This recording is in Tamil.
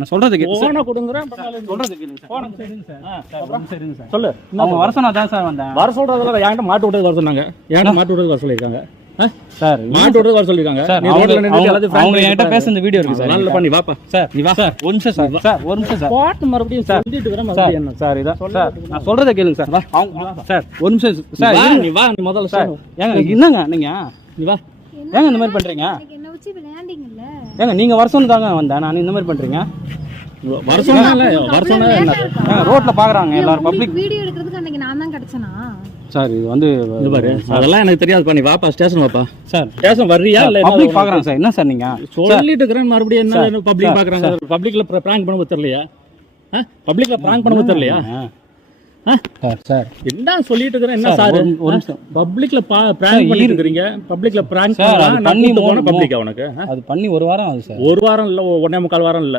நான் சொல்றது போன கொடுங்கறேன் சொல்றது கேளுங்க சார். போன சரிங்க சார். சார் சரிங்க சார். சொல்லு. அவங்க வர சொன்னா தான் சார் வந்தேன். வர சொல்றதுல என்கிட்ட மாட்டு விட்டது வர சொன்னாங்க. என்கிட்ட மாட்டு விட்டது வர சொல்லிருக்காங்க. சார் மாட்டு விட்டது வர சொல்லிருக்காங்க. சார் நீ ரோட்ல நின்னு எல்லாத்தையும் அவங்க என்கிட்ட பேச இந்த வீடியோ இருக்கு சார். நல்ல பண்ணி வாப்பா. சார் நீ வா சார். ஒரு நிமிஷம் சார். சார் ஒரு நிமிஷம் சார். பாட்டு மறுபடியும் சொல்லிட்டு இருக்கறேன் மறுபடியும் என்ன சார் இதான் சார் நான் சொல்றத கேளுங்க சார். வா அவங்க சார் ஒரு நிமிஷம் சார். நீ வா நீ முதல்ல சார் சொல்லு. ஏங்க என்னங்க நீங்க நீ வா. ஏங்க இந்த மாதிரி பண்றீங்க? என்ன வச்சு விளையாண்டீங்கல்ல? ஏங்க நீங்க வர சொன்னதாங்க வந்தேன். நான் இந்த மாதிரி பண்றீங்க? வர சொன்னால வர சொன்னா என்ன? ரோட்ல பாக்குறாங்க எல்லாரும் பப்ளிக் வீடியோ எடுக்கிறதுக்கு அன்னைக்கு நான் தான் கிடைச்சனா? சார் இது வந்து இது பாரு அதெல்லாம் எனக்கு தெரியாது பண்ணி வாப்பா ஸ்டேஷன் வாப்பா. சார் ஸ்டேஷன் வர்றியா இல்ல பப்ளிக் பாக்குறாங்க சார். என்ன சார் நீங்க சொல்லிட்டு இருக்கறேன் மறுபடியும் என்ன பப்ளிக் பாக்குறாங்க. பப்ளிக்ல பிராங்க் பண்ண தெரியலையா? பப்ளிக்ல பிராங்க் பண்ண தெரியலையா? சார் என்ன சொல்லிட்டு இருக்கறேன் என்ன சார்? ஒரு நிமிஷம். பப்ளிக்ல பிராங்க் பண்ணிட்டு இருக்கீங்க. பப்ளிக்ல பிராங்க் சார், பண்ணா பண்ணி நான் போன பப்ளிக்கா உனக்கு? அது பண்ணி ஒரு வாரம் ஆகுது சார். ஒரு வாரம் இல்ல 1.25 வாரம் இல்ல.